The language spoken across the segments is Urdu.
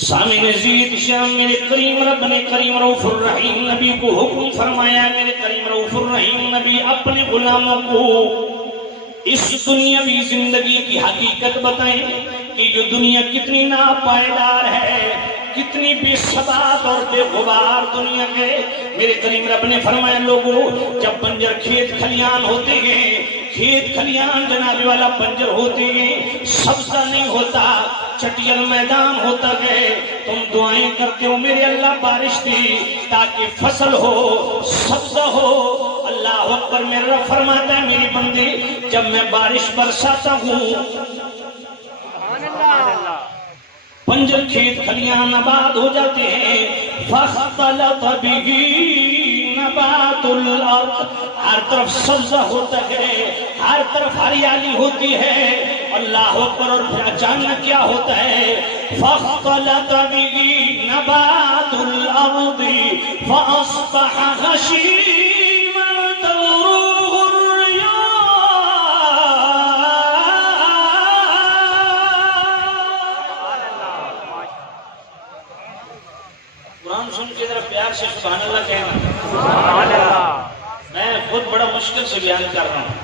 سامع عزیز شام میرے کریم رب نے کریم رؤوف الرحیم نبی کو حکم فرمایا، میرے کریم رؤوف الرحیم نبی اپنے غلاموں کو اس دنیاوی زندگی کی حقیقت بتائیں کہ یہ دنیا کتنی ناپائیدار ہے، کتنی بے ثبات اور بے غبار دنیا ہے۔ میرے کریم رب نے فرمایا لوگوں، جب بنجر کھیت کھلیان ہوتے ہیں، کھیت کھلیان جناب والا بنجر ہوتے ہیں، سبزہ نہیں ہوتا، چٹیل میدان ہوتا ہے، تم دعائیں کرتے ہو میرے اللہ بارش دی تاکہ فصل ہو، سبزہ ہو۔ اللہ اکبر، میرا رب فرماتا ہے میری بندی جب میں بارش برساتا ہوں، بنجر کھیت کھلیان آباد ہو جاتے ہیں، فاختلط بہ نبات الارض، ہر طرف سبزہ ہوتا ہے، ہر طرف ہریالی ہوتی ہے۔ اللہ اکبر، اور پھر اچانک کیا ہوتا ہے؟ فاختلط بہ نبات الارض فاصبح ہشیما تذروه الرياح۔ قرآن سن کے ذرا پیار سے سبحان اللہ کہنا۔ سبحان اللہ۔ میں خود بڑا مشکل سے بیان کر رہا ہوں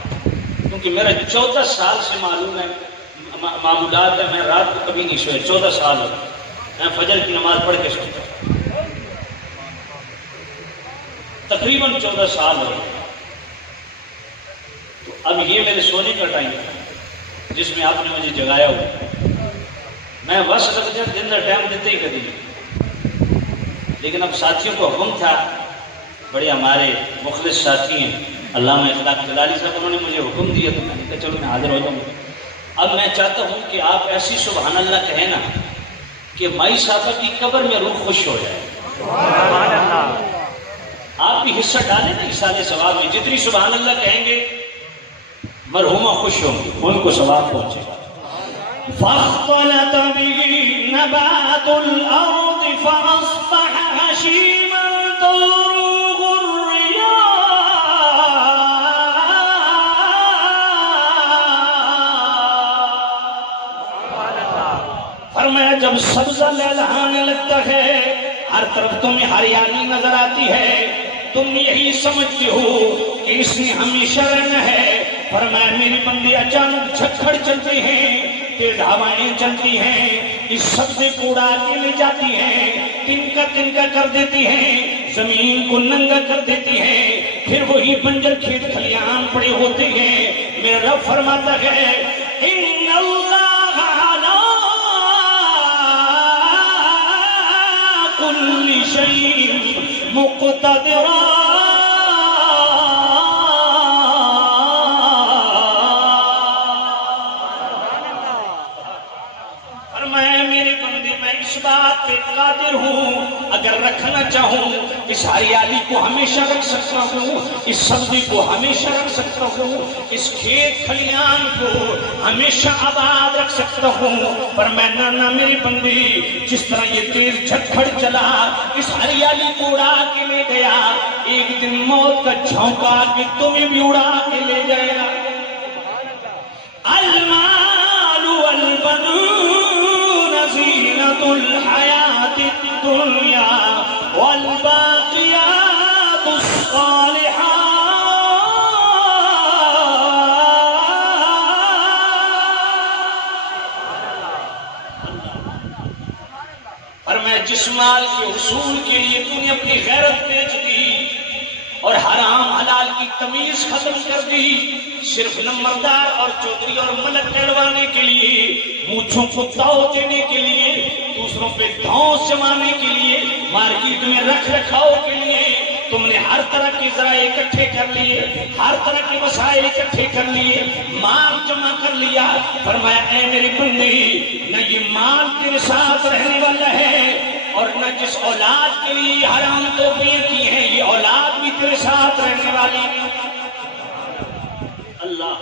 کیونکہ میرا 14 سال سے معلوم ہے معمولات ہے، میں رات کو کبھی نہیں سویا، 14 سال ہو میں فجر کی نماز پڑھ کے سوتا ہوں، تقریباً 14 سال ہو۔ تو اب یہ میرے سونے کا ٹائم ہے جس میں آپ نے مجھے جگایا ہوا، میں بس رکھ دن کا ٹائم دیتے ہی کبھی نہیں، لیکن اب ساتھیوں کو حکم تھا، بڑے ہمارے مخلص ساتھی ہیں علامہ اخلاق جلالی صاحب، انہوں نے مجھے حکم دیا تو میں نے کہا چلو میں حاضر ہو جاؤں۔ اب میں چاہتا ہوں کہ آپ ایسی سبحان اللہ کہیں نا کہ مائی صاحبہ کی قبر میں روح خوش ہو جائے۔ سبحان اللہ۔ آپ بھی حصہ ڈالیں نا احسان ثواب میں، جتنی سبحان اللہ کہیں گے مرحومہ خوش ہوں گے، ان کو ثواب پہنچے گا۔ فاختلط بہ نبات الارض فاصبح ہشیما تذروه الرياح۔ فرمایا جب سبزہ لہلہانے لگتا ہے، ہر طرف تمہیں ہریالی نظر آتی ہے، تم یہی سمجھتے ہو کہ اس نے ہمیشہ رہنا ہے۔ فرمایا میری بندی اچانک جھکڑ چلتے ہیں، تیز ہوائیں چلتی ہیں، اس سبزے کو اڑا کے لے جاتی ہیں، تنکا تنکا کر دیتی ہیں، زمین کو ننگا کر دیتی ہیں، پھر وہی بنجر کھیت کھلیان پڑے ہوتے ہیں۔ میرا رب فرماتا ہے ان اللہ علی کل شیء مقتدر۔ بات پہ قادر ہوں، اگر رکھنا چاہوں اس ہریالی کو ہمیشہ رکھ سکتا ہوں، اس سبزی کو ہمیشہ رکھ سکتا ہوں، اس کھیت کھلیان کو ہمیشہ آباد رکھ سکتا ہوں۔ پر میں نانا میری بندی، جس طرح یہ تیز جھکڑ چلا اس ہریالی کو اڑا کے لے گیا، ایک دن موت کا جھونکا کہ تمہیں بھی اڑا کے لے جائے گا۔ المال والبنون زینۃ الحیات الدنیا والباقیات الصالحات۔ فرمایا جس مال کے حصول کے لیے تو نے اپنی غیرت بیچ دی اور حرام حلال کی تمیز ختم کر دی، صرف نمبردار اور چودھری اور ملک ڈلوانے کے لیے، مونچھوں کو تاؤ دینے کے لیے، دوسروں پہ دھونس جمانے کے لیے، مارکیٹ میں رکھ رکھاؤ کے لیے تم نے ہر طرح کے ذرائع اکٹھے کر لیے، ہر طرح کے وسائل اکٹھے کر لیے، مال جمع کر لیا۔ فرمایا اے میری بندی، نہ یہ مال تیرے ساتھ رہنے والا ہے اور نہ جس اولاد کے لیے حرام توفیاں کی ہیں یہ اولاد بھی تیرے ساتھ رہنے والی۔ اللہ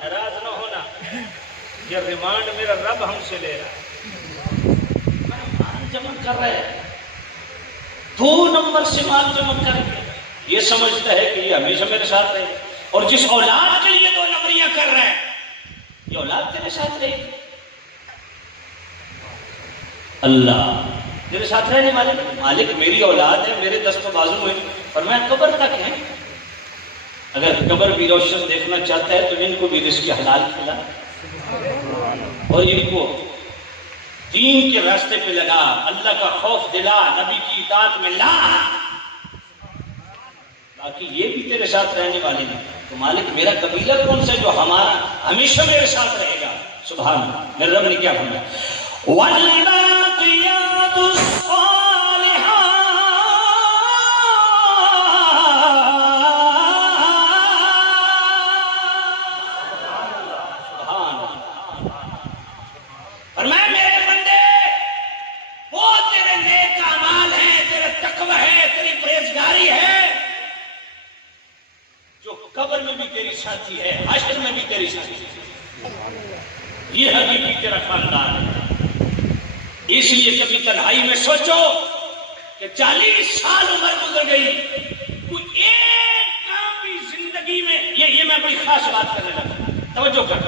ناراض نہ ہونا، یہ ریمانڈ میرا رب ہم سے لے رہا ہے، مال جمع کر رہے ہیں، 2 نمبر سے مال جمع کر کے یہ سمجھتا ہے کہ یہ ہمیشہ میرے ساتھ رہے، اور جس اولاد کے لیے 2 نمبریاں کر رہے ہیں یہ اولاد تیرے ساتھ رہے۔ اللہ میرے ساتھ رہنے والے مالک میری اولاد ہے، میرے دست و بازو میں، فرمایا قبر تک ہے، اگر قبر بھی روشن دیکھنا چاہتا ہے تو ان کو بھی رزق حلال کھلا اور ان کو دین کے راستے پہ لگا، اللہ کا خوف دلا، نبی کی اطاعت میں لا، باقی یہ بھی تیرے ساتھ رہنے والے ہیں۔ تو مالک میرا قبیلہ کون سا جو ہمارا ہمیشہ میرے ساتھ رہے گا؟ سبحان اللہ، میرے رب نے کیا فرمایا؟ وَالْبَاقِيَاتُ الصَّالِحَاتُ سبحان اللہ، فرمایا میرے بندے وہ تیرے نیک اعمال ہیں، تیرے تقوی ہے، تیری پرہیزگاری ہے، جو قبر میں بھی تیری ساتھی ہے، حشر میں بھی تیری ساتھی ہے، یہ حقیقی تیرا خاندان ہے۔ اس لیے کبھی تنہائی میں سوچو کہ 40 سال عمر گزر گئی، کوئی ایک کام بھی زندگی میں، یہ میں بڑی خاص بات کرنے لگا، توجہ کر،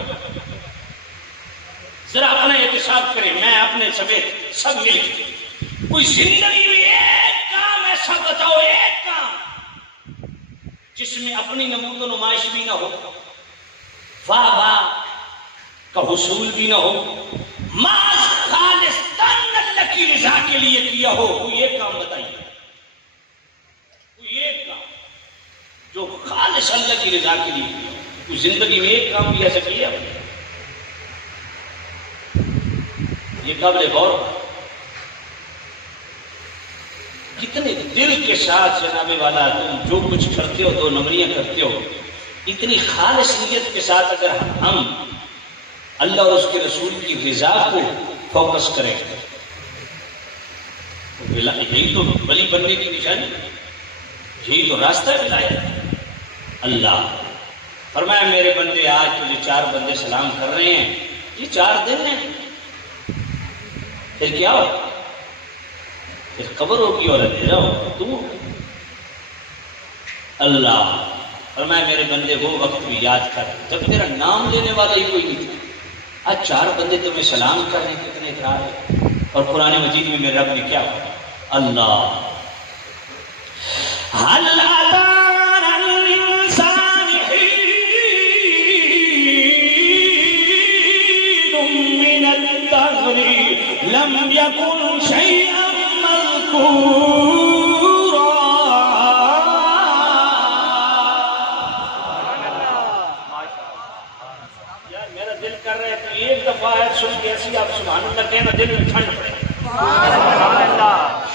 ذرا اپنا احتساب کریں، میں اپنے سمیت سب مل کے، کوئی زندگی میں ایک کام ایسا بتاؤ، ایک کام جس میں اپنی نمود و نمائش بھی نہ ہو، واہ واہ کا حصول بھی نہ ہو، محض خالصتاً اللہ کی رضا کے لیے کیا ہو، کوئی ایک کام بتائیے، کوئی ایک کام جو خالص اللہ کی رضا کے لیے کیا ہو، کوئی زندگی میں ایک کام بھی ایسا کیا؟ یہ قابل غور، کتنے دل کے ساتھ جناب والا تم جو کچھ کرتے ہو، 2 نمبریاں کرتے ہو، اتنی خالص نیت کے ساتھ اگر ہم اللہ اور اس کے رسول کی رضا کو فوکس کریں، یہی تو ولی بننے کی نشانی، یہی تو راستہ ولایت۔ اللہ فرمایا میرے بندے آج تجھے 4 بندے سلام کر رہے ہیں، یہ 4 دن ہیں، پھر کیا ہو؟ پھر قبر ہوگی اور اندھیرا ہوگا، تو اللہ فرمایا میرے بندے وہ وقت بھی یاد کر جب تیرا نام لینے والا ہی کوئی نہیں تھا، آج 4 بندے تمہیں سلام کر رہے ہیں، کتنے اقرار ہے۔ اور قرآن مجید میں میرے رب نے کیا کہا؟ اللہ هل أتى على الإنسان حين من الدهر لم يكن شيئا مذكورا۔ یار میرا دل کر رہا ہے تو ایک دفعہ آیت سن کے ایسی آپ سبحان اللہ کہنا، دل میں ٹھنڈ پڑے۔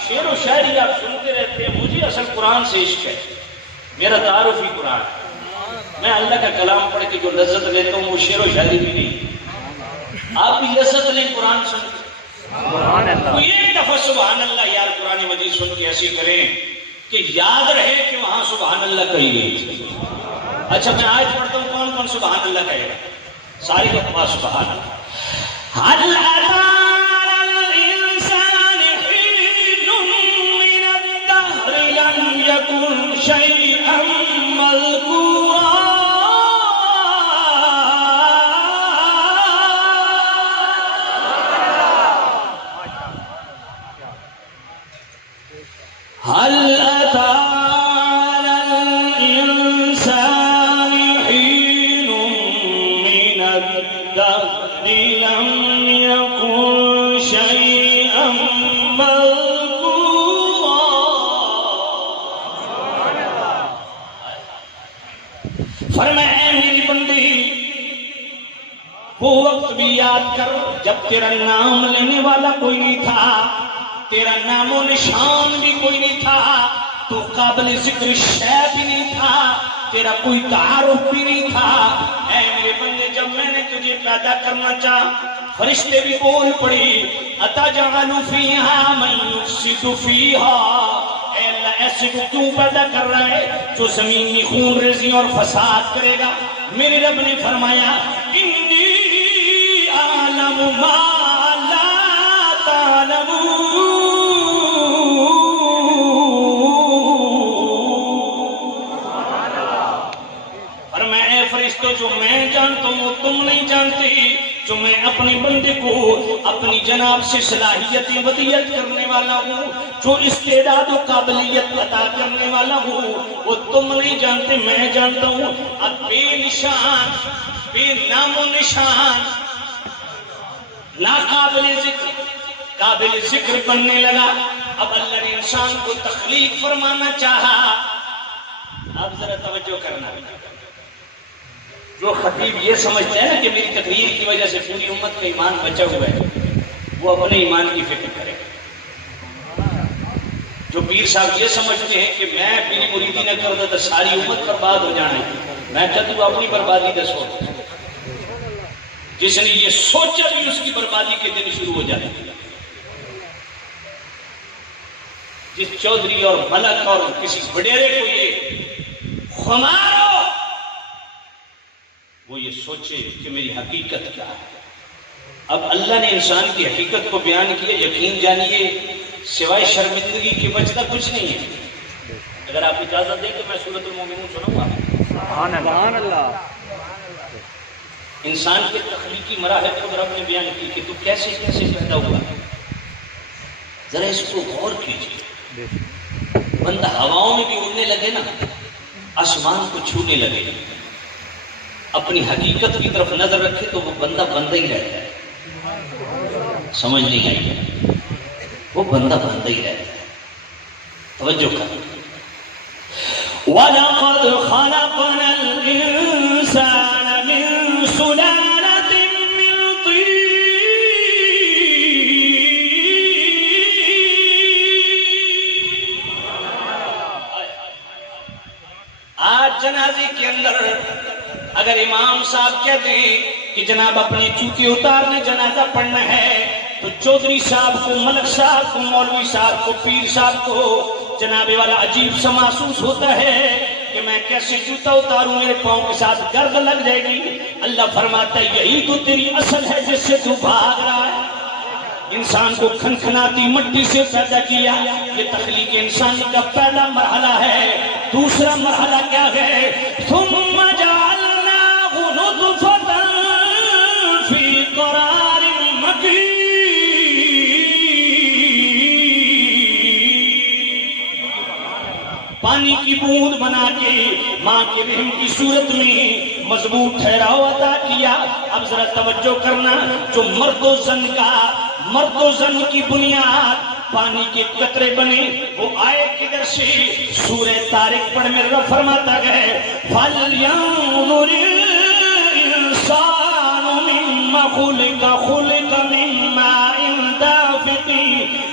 شعر و شاعری آپ سنتے رہتے ہیں، مجھے اصل قرآن سے عشق ہے، میرا تعارف ہی قرآن ہے۔ میں اللہ کا کلام پڑھ کے جو لذت لیتا ہوں وہ شعر و شاعری بھی نہیں، آپ بھی لذت لیں قرآن سن کے۔ تو ایک دفعہ سبحان اللہ یار قرآن مجید سن کے ایسی کریں کہ یاد رہے کہ وہاں سبحان اللہ کہی گئی تھی۔ اچھا میں آج پڑھتا ہوں، کون کون سبحان اللہ کہے گا؟ ساری کا پاس سبحان اللہ۔ حل أتى على الإنسان حين من الدهر لم يكن شيئا مذكورا۔ هل أتى على الإنسان حين من الدهر لم يكن شيئا مذكورا۔ فرمایا اے میری بندی وہ وقت بھی یاد کر جب تیرا نام لینے والا کوئی نہیں تھا، تیرا نام و نشان بھی کوئی نہیں تھا، تو قابل ذکر شے بھی نہیں تھا، تیرا کوئی تعارف بھی نہیں تھا۔ اے میرے بندے جب میں نے تجھے پیدا کرنا چاہا فرشتے بھی بول پڑی، اتجعل فیہا من یفسد فیہا، اے اللہ ایسے کو کیوں پیدا کر رہا ہے جو زمین میں خون ریزی اور فساد کرے گا؟ میرے رب نے فرمایا انی اعلم ما لا تعلمون، فرمایا اے فرشتوں جو میں جانتا ہوں وہ تم نہیں جانتی، جو میں اپنے بندے کو اپنی جناب سے صلاحیتیں ودیت کرنے والا ہوں، جو استعداد و قابلیت عطا کرنے والا ہوں، وہ تم نہیں جانتے، میں جانتا ہوں۔ اب بے نشان، بے نام و نشان، ناقابل ذکر قابل ذکر بننے لگا۔ اب اللہ نے انسان کو تخلیق فرمانا چاہا۔ اب ذرا توجہ کرنا، جو خطیب یہ سمجھتے ہیں نا کہ میری تقریر کی وجہ سے پوری امت کا ایمان بچا ہوا ہے، وہ اپنے ایمان کی فکر کرے۔ جو پیر صاحب یہ سمجھتے ہیں کہ میں میری مریدی نہ کر تو ساری امت برباد ہو جانا ہے، میں کہتا ہوں اپنی بربادی کا سوچ۔ جس نے یہ سوچا بھی اس کی بربادی کے دن شروع ہو جاتے ہیں۔ جس چودھری اور ملک اور کسی وڈیرے کو یہ خمار ہو، وہ یہ سوچے کہ میری حقیقت کیا ہے۔ اب اللہ نے انسان کی حقیقت کو بیان کیا، یقین جانیے سوائے شرمندگی کے بچتا کچھ نہیں ہے۔ اگر آپ اجازت دیں تو میں سورۃ المومنون سنوں گا۔ سبحان اللہ۔ انسان کے تخلیقی مراحل کو رب نے بیان کی کہ تو کیسے کیسے پیدا ہوا، ذرا اس کو غور کیجیے۔ بندہ ہواؤں میں بھی اڑنے لگے نا، آسمان کو چھونے لگے، اپنی حقیقت کی طرف نظر رکھے تو وہ بندہ بندہ ہی رہتا ہے۔ سمجھ نہیں آئی؟ وہ بندہ بندہ ہی رہتا ہے۔ توجہ کر۔ وَلَقَدْ خَلَقْنَا الْإِنسَانَ مِن سُلَالَةٍ مِّن طِينٍ۔ آج جنازے کے اندر اگر امام صاحب کہتے ہیں کہ جناب اپنے جوتے اتارنے جنازہ پڑھنا ہے تو چودھری صاحب کو، ملک صاحب کو، مولوی صاحب کو، پیر صاحب کو جناب والا عجیب سا محسوس ہوتا ہے کہ میں کیسے جوتا اتاروں، میرے پاؤں کے ساتھ گرد لگ جائے گی۔ اللہ فرماتا ہے یہی تو تیری اصل ہے جس سے تو بھاگ رہا ہے۔ انسان کو کھنکھناتی مٹی سے پیدا کیا، یہ تخلیق انسانی کا پہلا مرحلہ ہے۔ دوسرا مرحلہ کیا ہے؟ ثم جعلناہ نطفۃ فی قرار مکین۔ پانی کی بوند بنا کے ماں کے رحم کی صورت میں مضبوط ٹھہراؤ عطا کیا۔ اب ذرا توجہ کرنا، جو مرد و زن کی بنیاد پانی کے قطرے بنے، وہ آئے کدھر سے؟ سورہ طارق پڑھ میں رب فرماتا ہے فَلْيَنظُرِ الْإِنسَانُ مِمَّا خُلِقَ خُلِقَ مِن مَّاءٍ دَافِقٍ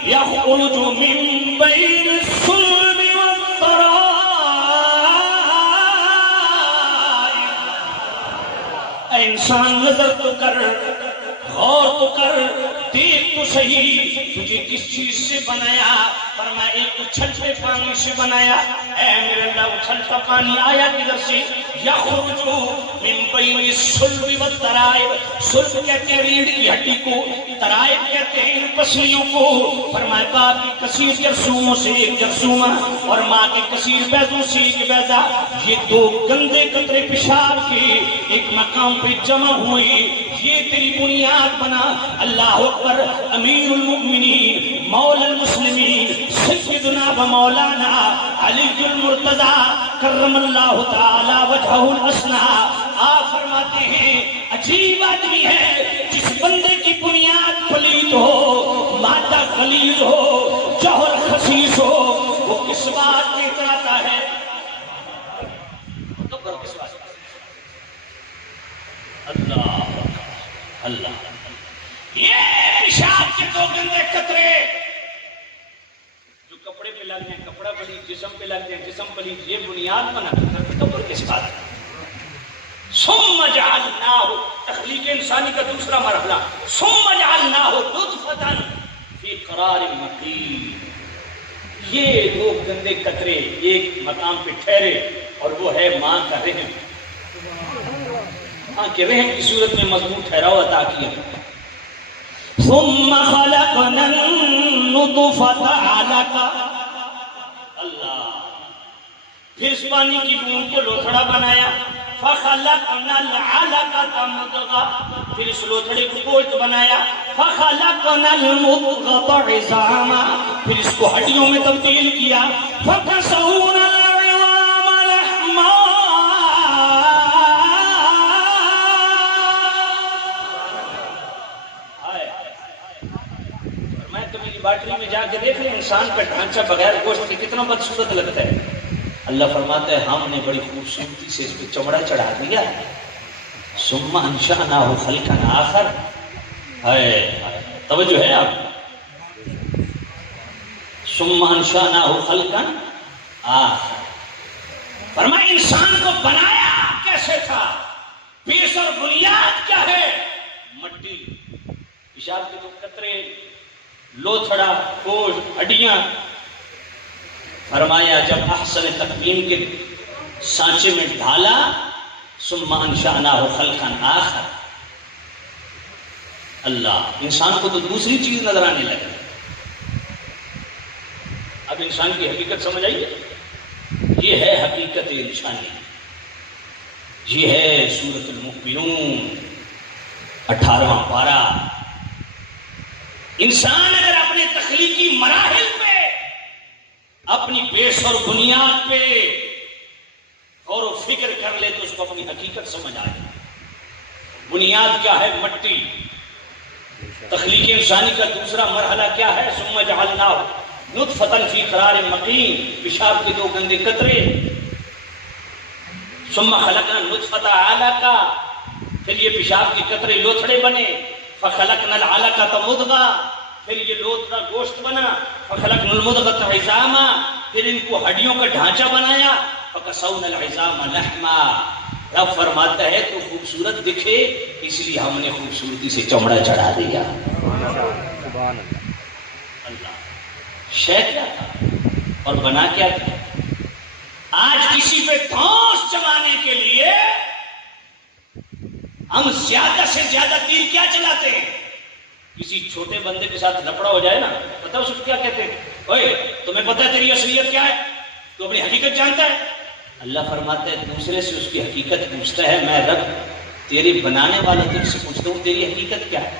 يَخْرُجُ مِن بَيْنِ الصُّلْبِ وَالتَّرَائِبِ۔ اے انسان نظر تو کر، غور تو کر، دیکھ تو صحیح تجھے کس چیز سے بنایا۔ فرمایا ایک اچھلتے پانی سے بنایا۔ اے میرے اللہ اچھلتا پانی آیا کدھر سے؟ یخرج من بین الصلب والترائب۔ صلب کہتے ہیں ریڑھ کی ہڈی کو، ترائب کہتے ہیں ان پسلیوں کو۔ فرمایا باپ کی کثیر جرثوموں سے ایک جرثومہ اور ماں کے کثیر بیضوں سے ایک بیضہ، یہ دو گندے قطرے پیشاب کے ایک مقام پہ جمع ہوئے، یہ تیری بنیاد بنا۔ اللہ اکبر۔ امیر المؤمنین، مولا المسلمین، سیدنا و مولانا علی المرتضی کرم اللہ تعالی وجہہ الحسنی آپ فرماتے ہیں عجیب آدمی ہے جس بندے کی بنیاد پلید ہو، مادہ غلیظ ہو، جوہر خسیس ہو، وہ کس بات میں اتراتا ہے؟ اللہ اللہ۔ یہ پیشاب کے دو گندے قطرے جو کپڑے پہ لگ جائیں کپڑا پلید، جسم پہ لگ جائیں جسم پلید، یہ بنیاد بنا قبر کس بات ہے؟ ثم جعلناہ، تخلیق انسانی کا دوسرا مرحلہ، ثم جعلناہ نطفۃ فی قرار مکین۔ یہ دو گندے قطرے ایک مقام پہ ٹھہرے اور وہ ہے ماں کا رحم۔ ماں کے رحم کی صورت میں مضبوط ٹھہراؤ عطا کیا۔ ثم خلقنا النطفة علقہ، اللہ پھر اس پانی کی بوند کو لوتھڑا بنایا۔ فخلقنا العلقة مضغہ، پھر اس لوتھڑے کو گوشت بنایا، فخلقنا المضغة عظاما، پھر اس کو ہڈیوں میں تبدیل کیا، فکسونا العظام لحما، میں کبھی لیبارٹری میں جا کے دیکھ لیں انسان کا ڈھانچہ بغیر گوشت کے کتنا بدصورت لگتا ہے۔ اللہ فرماتا ہے ہم نے بڑی خوبصورتی سے اس پہ چمڑا چڑھا دیا، ثم انشأناہ خلقا آخر۔ توجہ ہے آپ، ثم انشأناہ خلقا آخر، فرمایا انسان کو بنایا کیسے تھا، بیس اور بنیاد کیا ہے، مٹی، پیشاب کے دو قطرے، لوتھڑا، گوشت، ہڈیاں۔ فرمایا جب احسن تقویم کے سانچے میں ڈھالا، ثم انشأناہ خلقا آخر، اللہ انسان کو تو دوسری چیز نظر آنے لگی۔ اب انسان کی حقیقت سمجھ آئیے، یہ ہے حقیقت انسانی، یہ ہے سورۃ المؤمنون 18واں پارہ۔ انسان اگر اپنے تخلیقی مراحل پہ، اپنی بیس اور بنیاد پہ غور و فکر کر لے تو اس کو اپنی حقیقت سمجھ آئے۔ بنیاد کیا ہے، مٹی۔ تخلیق انسانی کا دوسرا مرحلہ کیا ہے، ثم جعلناہ نطفۃ فی قرار مکین، پیشاب کے دو گندے قطرے، ثم خلقنا النطفۃ علقہ، پھر یہ پیشاب کے قطرے لوتھڑے بنے، فخلقنا العلقۃ مضغہ، پھر یہ لوتھڑا گوشت بنا، فخلقنا المضغۃ عظاما، پھر ان کو ہڈیوں کا ڈھانچہ بنایا، فکسونا العظام لحما۔ رب فرماتا ہے تو خوبصورت دکھے اس لیے ہم نے خوبصورتی سے چمڑا چڑھا دیا۔ اللہ شے کیا تھا اور بنا کیا تھا؟ آج کسی پہ دھوس جمانے کے لیے ہم زیادہ سے زیادہ تیر کیا چلاتے ہیں؟ کسی چھوٹے بندے کے ساتھ لفڑا ہو جائے نا، پتہ اس کو کیا کہتے ہیں، اوے تمہیں پتہ ہے تیری اصلیت کیا ہے، تو اپنی حقیقت جانتا ہے؟ اللہ فرماتا ہے دوسرے سے اس کی حقیقت پوچھتا ہے، میں رب تیرے بنانے والا تجھ سے پوچھتا ہوں تیری حقیقت کیا ہے؟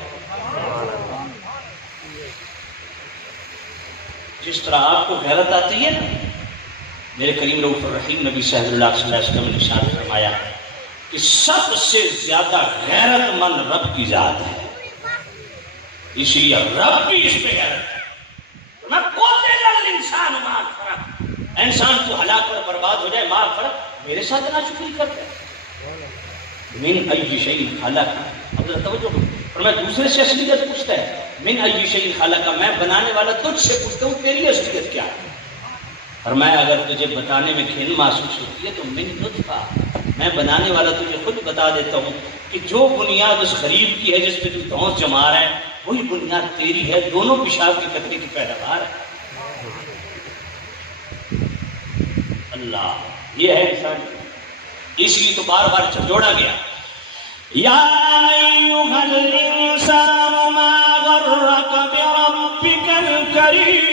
جس طرح آپ کو غیرت آتی ہے نا، میرے کریم رؤوف الرحیم نبی صلی اللہ علیہ وسلم نے ارشاد فرمایا کہ سب سے زیادہ غیرت مند رب کی ذات ہے، اس لیے رب بھی اس پہ غیرت ہے۔ میں کوتے لل انسان مار فرق، انسان کو ہلاک اور برباد ہو جائے، مار فرق میرے ساتھ ناشکری کرتا ہے۔ من ای شیء خلق، اب ذرا توجہ کرو، فرمایا دوسرے سے اصلیت پوچھتا ہے، من ای شیء خلق، میں بنانے والا تجھ سے پوچھتا ہوں تیری اصلیت کیا ہے؟ فرمایا اگر تجھے بتانے میں گھن محسوس ہوتی ہے تو من نطفہ، میں بنانے والا تجھے خود بتا دیتا ہوں کہ جو بنیاد اس غریب کی ہے جس پہ تو دھونس جما رہا ہے وہی بنیاد تیری ہے، دونوں پیشاب کے قطرے کی پیداوار ہے۔ اللہ یہ ہے انسان، اس لیے تو بار بار جوڑا گیا، یا ایھا الانسان ما غرک بربک الکریم،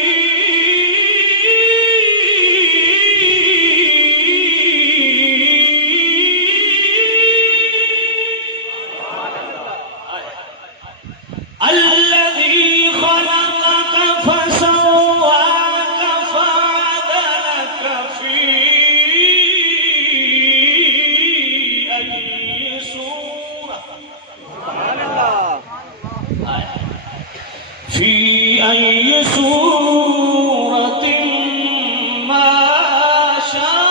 الذي خلقك فسواك فعدلك في أي صورة، في أي صورة ما شاء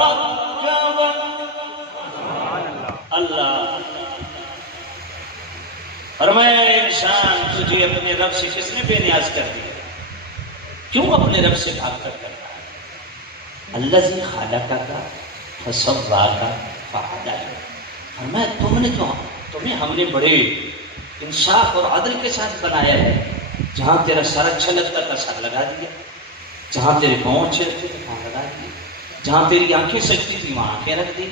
ركبك۔ اللہ فرمایا انسان تجھے اپنے رب سے کس نے بے نیاز کر دیا، کیوں اپنے رب سے بھاگ کر کرتا ہے؟ الذی خلقک فسواک فعدلک، فرمایا تمہیں ہم نے بڑے انصاف اور عدل کے ساتھ بنایا ہے، جہاں تیرا سر اچھا لگتا تھا سر لگا دیا، جہاں تیرے پاؤں اچھے لگتے تھے پاؤں لگا دیے، جہاں تیری آنکھیں سجتی تھی وہاں آنکھیں رکھ دی۔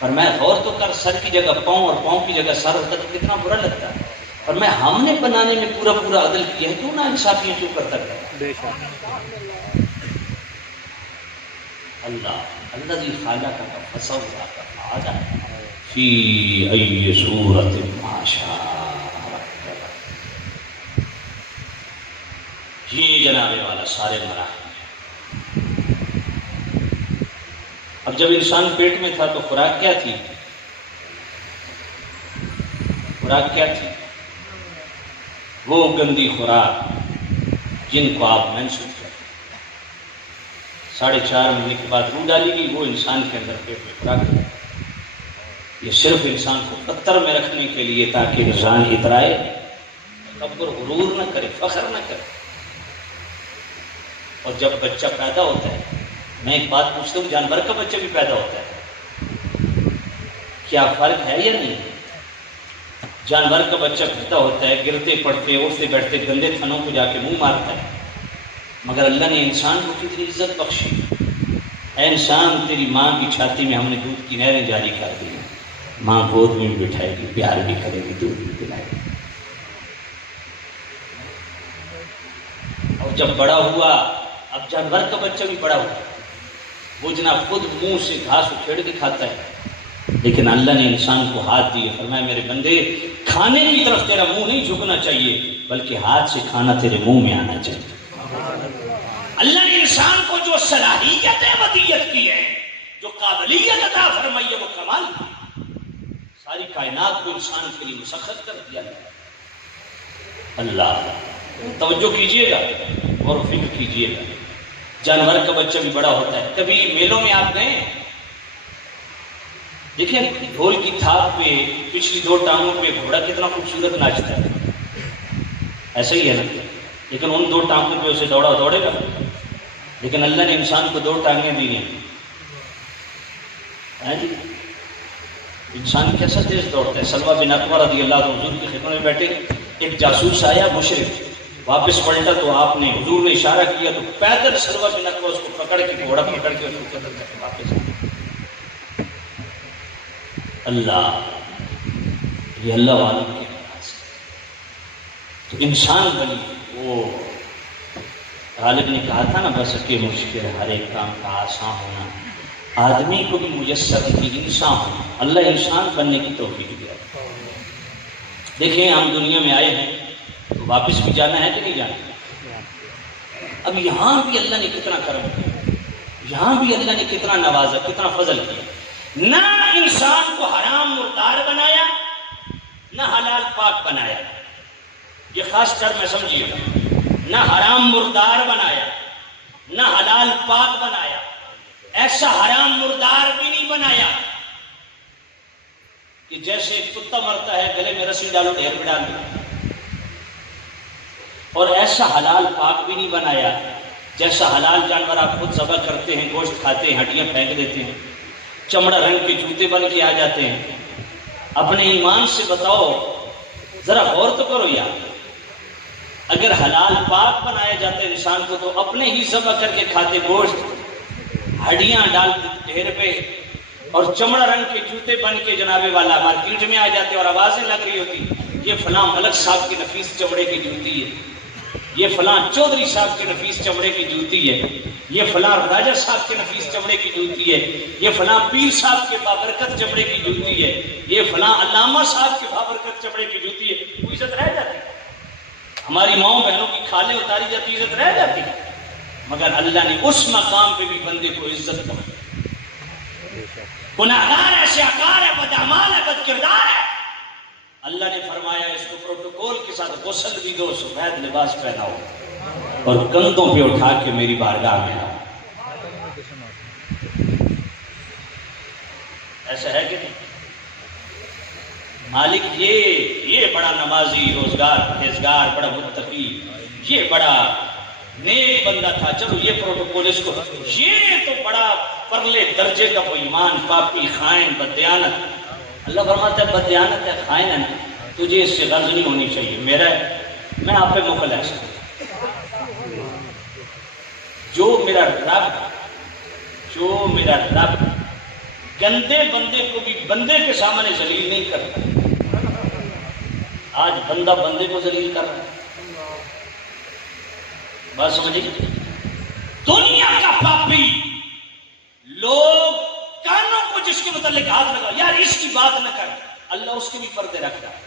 فرمایا غور تو کر، سر کی جگہ پاؤں اور پاؤں کی جگہ سر ہوتا تو کتنا برا لگتا ہے۔ فرمایا ہم نے بنانے میں پورا پورا عدل کیا ہے، کیوں نہ انصافیاں کیوں کرتا ہے؟ اللہ الذی خلقک فسواک فعدلک فی ای صورت ما شاء رکبک۔ یہ جناب والا سارے مراحل ہیں۔ اب جب انسان پیٹ میں تھا تو خوراک کیا تھی؟ خوراک کیا تھی؟ وہ گندی خوراک جن کو آپ منسوخ کرتے، 4.5 مہینے کے بعد روح ڈالی گئی، وہ انسان کے اندر پیٹ میں خوراک ہے۔ یہ صرف انسان کو قطر میں رکھنے کے لیے تاکہ انسان اترائے، تکبر غرور نہ کرے، فخر نہ کرے۔ اور جب بچہ پیدا ہوتا ہے، میں ایک بات پوچھتا ہوں، جانور کا بچہ بھی پیدا ہوتا ہے، کیا فرق ہے یا نہیں؟ جانور کا بچہ پیدا ہوتا ہے، گرتے پڑتے اٹھتے بیٹھتے گندے تھنوں کو جا کے منہ مارتا ہے، مگر اللہ نے انسان کو کتنی عزت بخشی۔ اے انسان، تیری ماں کی چھاتی میں ہم نے دودھ کی نہریں جاری کر دی، ماں گود میں بھی بٹھائے گی، پیار بھی کرے گی، دودھ بھی پلائے گی۔ اور جب بڑا ہوا، اب جانور کا بچہ بھی بڑا ہوا، وہ جناب خود منہ سے گھاس اکھیڑ کے کھاتا ہے، لیکن اللہ نے انسان کو ہاتھ دیے، فرمایا میرے بندے کھانے کی طرف تیرا منہ نہیں جھکنا چاہیے، بلکہ ہاتھ سے کھانا تیرے منہ میں آنا چاہیے۔ اللہ نے انسان کو جو صلاحیتیں ودیت کی ہے، جو قابلیت عطا فرمائی ہے، وہ کمال کی، ساری کائنات کو انسان کے لیے مسخر کر دیا ہے۔ اللہ توجہ کیجئے گا اور فکر کیجئے گا۔ جانور کا بچہ بھی بڑا ہوتا ہے۔ کبھی میلوں میں آپ گئے، دیکھیں ڈھول کی تھاپ پہ پچھلی 2 ٹانگوں پہ گھوڑا کتنا خوبصورت ناچتا ہے، ایسا ہی ہے نا؟ لیکن ان 2 ٹانگوں پہ اسے دوڑے گا، لیکن اللہ نے انسان کو 2 ٹانگیں دی ہیں۔ جی انسان کیسا تیز دوڑتا ہے۔ سلمہ بن اکوع رضی اللہ عنہ حضور کی خدمت میں بیٹھے، ایک جاسوس آیا مشرک، واپس پلٹا تو آپ نے حضور نے اشارہ کیا تو پیدل سلمہ بن اکوع اس کو پکڑ کے گھوڑا پکڑ کے اس کو قتل کر کے واپس آیا۔ اللہ، یہ اللہ والوں کے انداز ہے۔ تو انسان بنی، وہ غالب نے کہا تھا نا، بس کہ مشکل ہر ایک کام کا آسان ہونا، آدمی کو بھی میسر نہیں انسان ہونا۔ اللہ انسان بننے کی توفیق دیا۔ دیکھیں ہم دنیا میں آئے ہیں تو واپس بھی جانا ہے کہ نہیں جانا؟ اب یہاں بھی اللہ نے کتنا کرم کیا، یہاں بھی اللہ نے کتنا نوازا، کتنا فضل کیا۔ نہ انسان کو حرام مردار بنایا، نہ حلال پاک بنایا۔ یہ خاص کر میں سمجھیے گا، نہ حرام مردار بنایا، نہ حلال پاک بنایا۔ ایسا حرام مردار بھی نہیں بنایا کہ جیسے کتا مرتا ہے گلے میں رسی ڈالو ڈھیر میں ڈال دو، اور ایسا حلال پاک بھی نہیں بنایا جیسا حلال جانور آپ خود ذبح کرتے ہیں، گوشت کھاتے ہیں، ہڈیاں پھینک دیتے ہیں، چمڑا رنگ کے جوتے بن کے آ جاتے ہیں۔ اپنے ایمان سے بتاؤ، ذرا غور تو کرو یار، اگر حلال پاک بنایا جاتا ہے انسان کو تو اپنے ہی ذبح کر کے کھاتے گوشت، ہڈیاں ڈال ڈھیر پہ اور چمڑا رنگ کے جوتے بن کے جناب والا مارکیٹ میں آ جاتے اور آوازیں لگ رہی ہوتی، یہ فلاں ملک صاحب کی نفیس چمڑے کی جوتی ہے، یہ فلاں چودھری صاحب کے نفیس چمڑے کی جوتی ہے، یہ فلاں راجہ صاحب کے نفیس چمڑے کی جوتی ہے، یہ فلاں پیر صاحب کے بابرکت چمڑے کی جوتی ہے، یہ فلاں علامہ صاحب کے بابرکت چمڑے کی جوتی ہے۔ وہ عزت رہ جاتی، ہماری ماؤں بہنوں کی کھالیں اتاری جاتی، عزت رہ جاتی، مگر اللہ نے اس مقام پہ بھی بندے کو عزت دی۔ گناہگار ہے، شیطان ہے، بدعمال ہے، بد کردار ہے، اللہ نے فرمایا اس کو پروٹوکول کے ساتھ غسل بھی دو، سفید لباس پہناؤ اور کندھوں پہ اٹھا کے میری بارگاہ میں آؤ۔ ایسا ہے کہ نہیں؟ مالک یہ بڑا نمازی، روزگار پرہیزگار، بڑا متقی، یہ بڑا نیک بندہ تھا، چلو یہ پروٹوکول اس کو، یہ تو بڑا پرلے درجے کا وہ ایمان پاپی، خائن، بددیانت۔ اللہ فرماتا ہے بددیانت ہے، خائن ہے نا، تجھے اس سے غرض نہیں ہونی چاہیے، میں آپ پہ مخلص ہوں۔ جو میرا رب گندے بندے کو بھی بندے کے سامنے ذلیل نہیں کرتا، آج بندہ بندے کو ذلیل کر رہا ہے۔ بات سمجھے؟ دنیا کا پاپی لوگ کانوں کو جس کے متعلق ہاتھ لگا، یار اس کی بات نہ کر، اللہ اس کے بھی پردے رکھتا ہے۔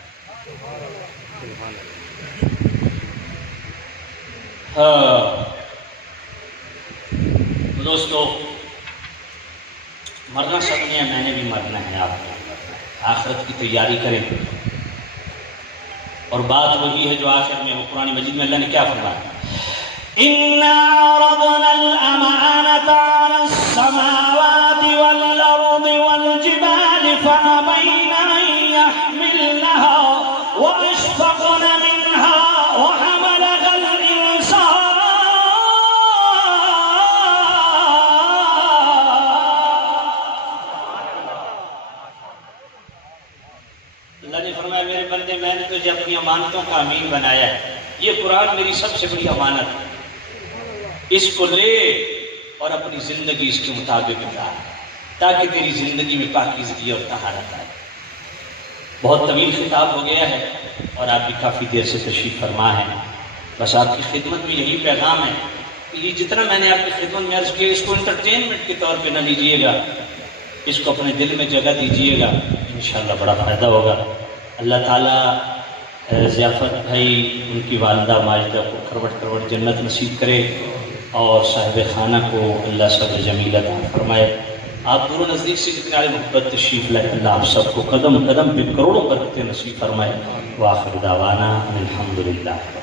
دوستو، مرنا سب نے ہے، میں نے بھی مرنا ہے، آپ نے مرنا ہے، آخرت کی تیاری کریں۔ اور بات وہی ہے جو آخر میں وہ قرآن مجید میں اللہ نے کیا فرمایا، اِنَّا عَرَضْنَا الْأَمَانَةَ عَلَى السَّمَاوَاتِ وَالْأَرْضِ وَالْجِبَالِ فَأَبَيْنَ أَن يَحْمِلْنَهَا وَأَشْفَقْنَ مِنْهَا وَحَمَلَهَا الْإِنسَانُ اللہ نے فرمایا میرے بندے میں نے تجھے اپنی امانتوں کا امین بنایا ہے، یہ قرآن میری سب سے بڑی امانت ہے، اس کو لے اور اپنی زندگی اس کے مطابق گزار تاکہ تیری زندگی میں پاکیزگی اور طہارت آئے۔ بہت طویل خطاب ہو گیا ہے اور آپ بھی کافی دیر سے تشریف فرما ہے، بس آپ کی خدمت میں یہی پیغام ہے کہ یہ جتنا میں نے آپ کی خدمت میں عرض کیا اس کو انٹرٹینمنٹ کے طور پہ نہ لیجئے گا، اس کو اپنے دل میں جگہ دیجئے گا، انشاءاللہ بڑا فائدہ ہوگا۔ اللہ تعالیٰ ضیافت بھائی ان کی والدہ ماجدہ کو کروٹ کروٹ جنت نصیب کرے اور صاحب خانہ کو اللہ صبر جمیل عطا فرمائے۔ آپ دور و نزدیک سے جتنے عالم محبت تشریف لائے، اللہ آپ سب کو قدم قدم پہ کروڑوں برکتیں نصیب فرمائے۔ وآخر دعوانا الحمدللہ۔